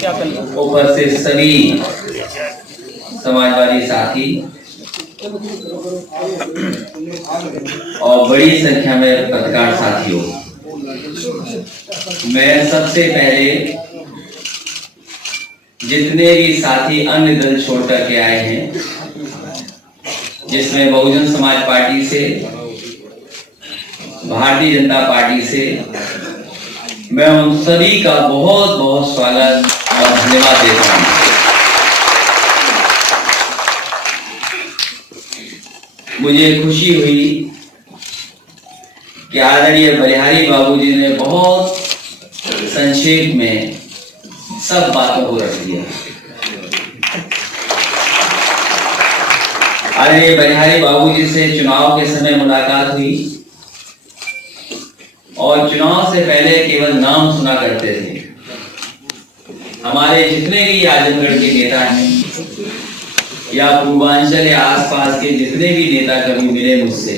उपस्थित सभी समाजवादी साथी और बड़ी संख्या में पत्रकार साथियों, मैं सबसे पहले जितने भी साथी अन्य दल छोड़ करके आए हैं, जिसमें बहुजन समाज पार्टी से, भारतीय जनता पार्टी से, मैं उन सभी का बहुत बहुत स्वागत और धन्यवाद देता हूं। मुझे खुशी हुई कि आदरणीय बलिहारी बाबूजी ने बहुत संक्षेप में सब बातों को रख दिया। आदरणीय बलिहारी बाबूजी से चुनाव के समय मुलाकात हुई और चुनाव से पहले केवल नाम सुना करते थे। हमारे जितने भी आजमगढ़ के नेता हैं या पूर्वांचल या आसपास के जितने भी नेता कभी मिले मुझसे,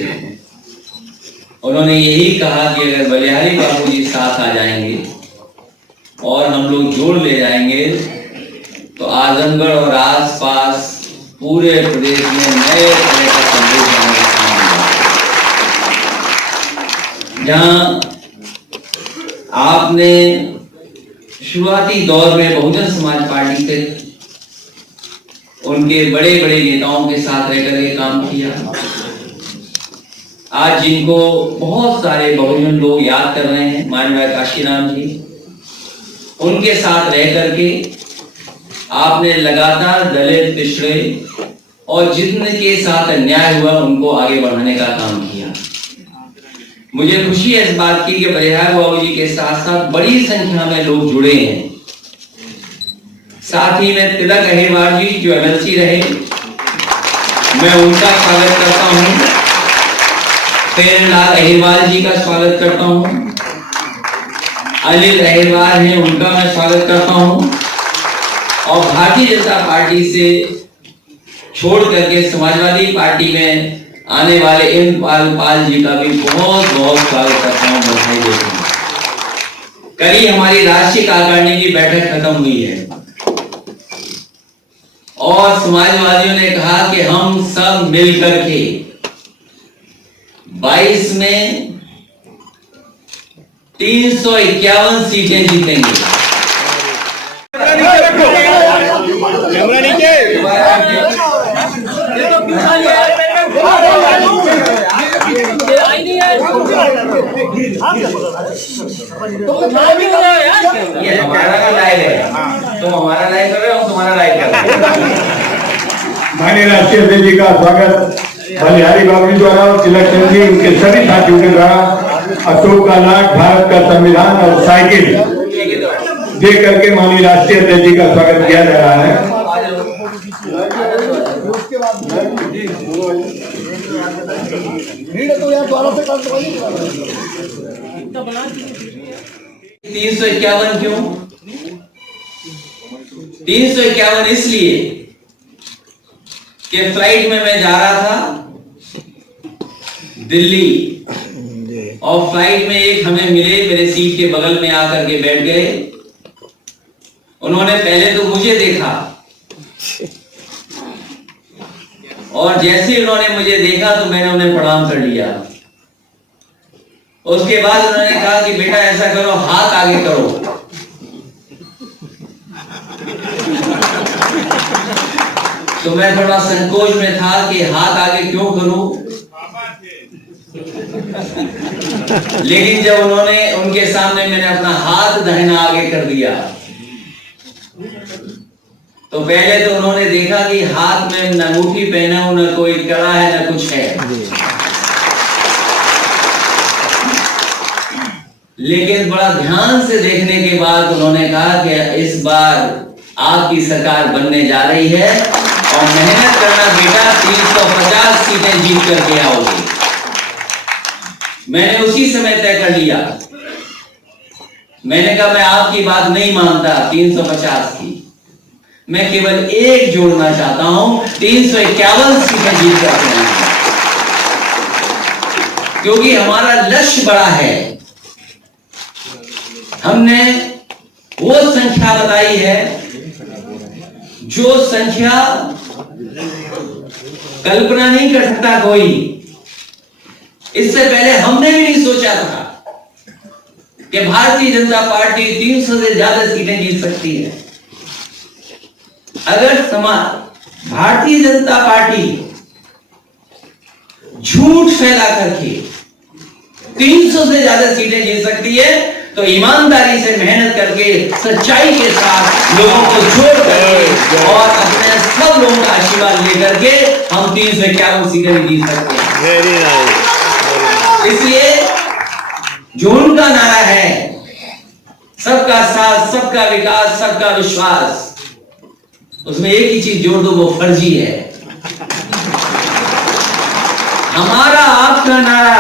उन्होंने यही कहा कि अगर बलिहारी बाबूजी साथ आ जाएंगे और हम लोग जोड़ ले जाएंगे तो आजमगढ़ और आसपास पूरे प्रदेश में नए तरह का संदेश आने का काम होगा। जहां आपने शुरुआती दौर में बहुजन समाज पार्टी के उनके बड़े बड़े नेताओं के साथ रहकर के काम किया, आज जिनको बहुत सारे बहुजन लोग याद कर रहे हैं, माननीय काशीराम जी, उनके साथ रह करके आपने लगातार दलित, पिछड़े और जिनके साथ अन्याय हुआ उनको आगे बढ़ाने का काम किया। मुझे खुशी है इस बात की कि बलिहारी बाबूजी के साथ साथ बड़ी संख्या में लोग जुड़े हैं। साथ ही में तिलक अहिरवार जी जो एमएलसी रहे, मैं उनका स्वागत करता हूं। प्रेमलाल अहिरवार जी का स्वागत करता हूं। अनिल अहिरवार हैं, उनका मैं स्वागत करता हूं। और भारतीय जनता पार्टी से छोड़ करके समाजवादी पार्टी में आने वाले इंद्रपाल पाल जी का भी बहुत बहुत स्वागत करता हूं, बधाई देता हूं। कल हमारी राष्ट्रीय कार्यकारिणी की बैठक खत्म हुई है और समाजवादियों ने कहा कि हम सब मिलकर के 22 में 351 सीटें जीतेंगे। ये हमारा लाइव है, तुम हमारा लाइव कर रहे हो, तुम्हारा लाइव कर रहे हो। माननीय राष्ट्रीय अध्यक्ष जी का स्वागत बलिहारी बाबूजी द्वारा और तिलक चंद जी उनके सभी साथियों के द्वारा अशोक का लाख, भारत का संविधान और साइकिल दे करके माननीय राष्ट्रीय अध्यक्ष जी का स्वागत किया जा रहा है। 351 क्यों? 351 इसलिए कि फ्लाइट में मैं जा रहा था दिल्ली और फ्लाइट में एक हमें मिले, मेरे सीट के बगल में आकर के बैठ गए। उन्होंने पहले तो मुझे देखा और जैसे उन्होंने मुझे देखा तो मैंने उन्हें प्रणाम कर लिया। उसके बाद उन्होंने कहा कि बेटा ऐसा करो, हाथ आगे करो। तो मैं थोड़ा संकोच में था कि हाथ आगे क्यों करूं, लेकिन जब उन्होंने उनके सामने मैंने अपना हाथ दाहिना आगे कर दिया तो पहले तो उन्होंने देखा कि हाथ में न अंगूठी पहना हूं, न कोई कड़ा है, न कुछ है। लेकिन बड़ा ध्यान से देखने के बाद उन्होंने कहा कि इस बार आपकी सरकार बनने जा रही है और मेहनत करना बेटा, 350 सीटें जीत करके आओगे। मैंने उसी समय तय कर लिया। मैंने कहा मैं आपकी बात नहीं मानता 350 की, मैं केवल एक जोड़ना चाहता हूं, 351 सीटें जीत करके आएंगे, क्योंकि हमारा लक्ष्य बड़ा है। हमने वो संख्या बताई है जो संख्या कल्पना नहीं कर सकता कोई। इससे पहले हमने भी नहीं सोचा था कि भारतीय जनता पार्टी 300 से ज्यादा सीटें जीत सकती है। अगर भारतीय जनता पार्टी झूठ फैला करके 300 से ज्यादा सीटें जीत सकती है, तो ईमानदारी से मेहनत करके सच्चाई के साथ लोगों को जोड़ करके और अपने सब लोगों का आशीर्वाद लेकर के हम 351 सीटें भी जीत सकते हैं। Very nice. इसलिए जो उनका नारा है, सबका साथ, सबका विकास, सबका विश्वास, उसमें एक ही चीज जोड़ दो, वो फर्जी है। हमारा आपका नारा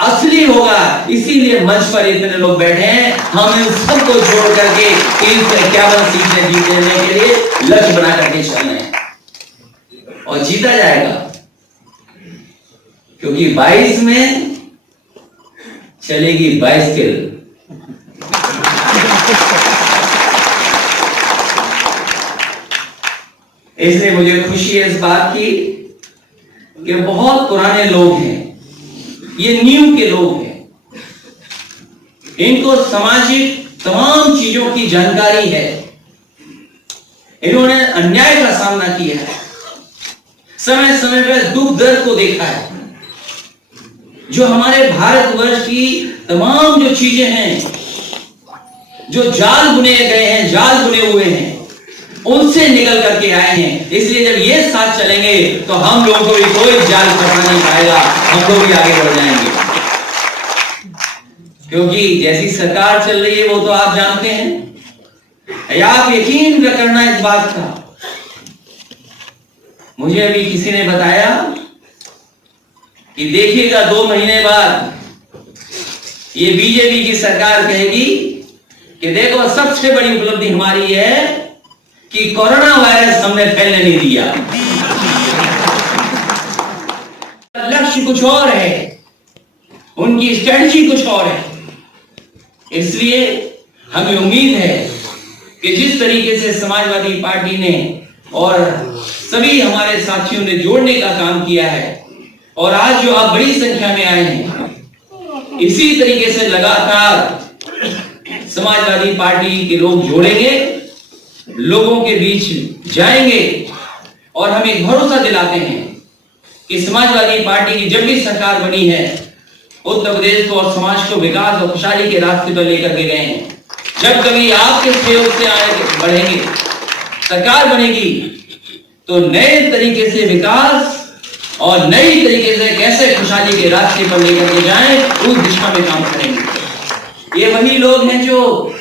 असली होगा, इसीलिए मंच पर इतने लोग बैठे हैं। हम इन सबको जोड़ करके 351 सीटें जीतने के लिए लक्ष्य बना करके चल रहे हैं और जीता जाएगा, क्योंकि 22 में चलेगी बाइसिकल। इसलिए मुझे खुशी है इस बात की कि बहुत पुराने लोग हैं, ये न्यू के लोग हैं, इनको सामाजिक तमाम चीजों की जानकारी है, इन्होंने अन्याय का सामना किया है, समय समय पर दुख दर्द को देखा है। जो हमारे भारतवर्ष की तमाम जो चीजें हैं, जो जाल बुने गए हैं, जाल बुने हुए हैं, उनसे निकल करके आए हैं। इसलिए जब ये साथ चलेंगे तो हम लोगों को भी कोई जाल फंसा नहीं पाएगा, हम लोग भी आगे बढ़ जाएंगे। क्योंकि जैसी सरकार चल रही है वो तो आप जानते हैं, आप यकीन करना इस बात का। मुझे अभी किसी ने बताया कि देखिएगा 2 महीने बाद ये बीजेपी की सरकार कहेगी कि देखो सबसे बड़ी उपलब्धि हमारी है कि कोरोना वायरस हमने फैलने नहीं दिया। लक्ष्य कुछ और है, उनकी स्ट्रेटजी कुछ और है। इसलिए हमें उम्मीद है कि जिस तरीके से समाजवादी पार्टी ने और सभी हमारे साथियों ने जोड़ने का काम किया है, और आज जो आप बड़ी संख्या में आए हैं, इसी तरीके से लगातार समाजवादी पार्टी के लोग जोड़ेंगे, लोगों के बीच जाएंगे, और हम एक भरोसा दिलाते हैं कि समाजवादी पार्टी की जब भी सरकार बनी है, उत्तर प्रदेश को और समाज को विकास और खुशहाली के रास्ते पर लेकर के गए हैं। जब कभी आपके सहयोग से आगे बढ़ेंगे, सरकार बनेगी, तो नए तरीके से विकास और नई तरीके से कैसे खुशहाली के रास्ते पर लेकर के जाएं, उस दिशा में काम करेंगे। ये वही लोग हैं जो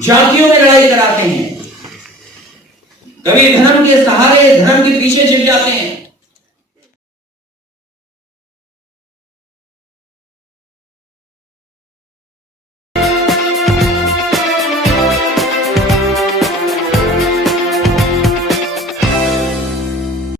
जातियों में लड़ाई कराते हैं, कभी धर्म के सहारे, धर्म के पीछे छिप जाते हैं,